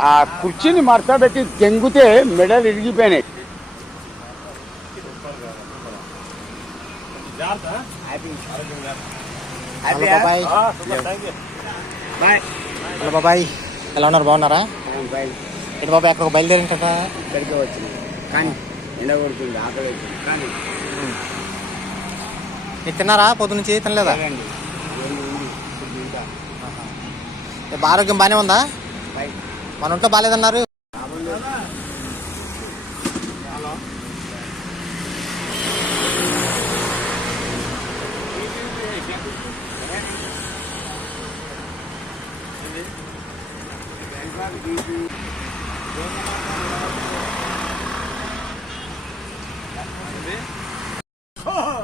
ఆ కుర్చీని మడతబెట్టి తెంగితే మెడలు ఇరిగిపోయినాయి. హలో బాబాయ్. హలో బాబాయ్. ఎలా ఉన్నారు? బాగున్నారా? ఇటు బాబాయ్ అక్కడ బయలుదేరింది కదా? ఇక్కడికే వచ్చింది కానీ ఎండ కొడుతుంది ఆకలి వచ్చింది కానీ మీరు తిన్నారా? పొద్దు నుంచి తినలేదా? ఆరోగ్యం బాగానే ఉందా. మన ఒంట్లో బాగాలేదన్నారు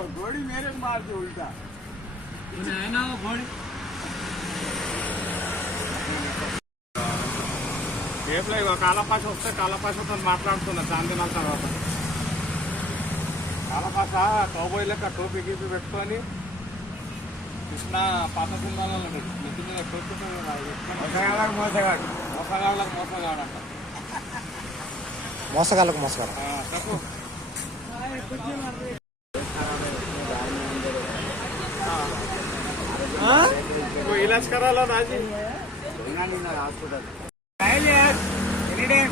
घोड़ी मेरे को मार दो उल्टा ఏం లేదు కాలపాష వస్తే కాలపాషతో మాట్లాడుతున్నా సాయంత్రాల తర్వాత. కాలపాష కౌబోయ్ లెక్క టోపీ గీపీ పెట్టుకొని కృష్ణ పాత సినిమాలలో నెత్తి మీద పెట్టుకుంటాడు మోసగాళ్ళకు మోసగాడు. మోసగాళ్ళకు మోసగాడు అంట మోసగాళ్ళకు మోసగాడు. చెప్పు. ఇలాజ్ కరాలో నాజీ హాస్పిటల్. एक्सीडेंट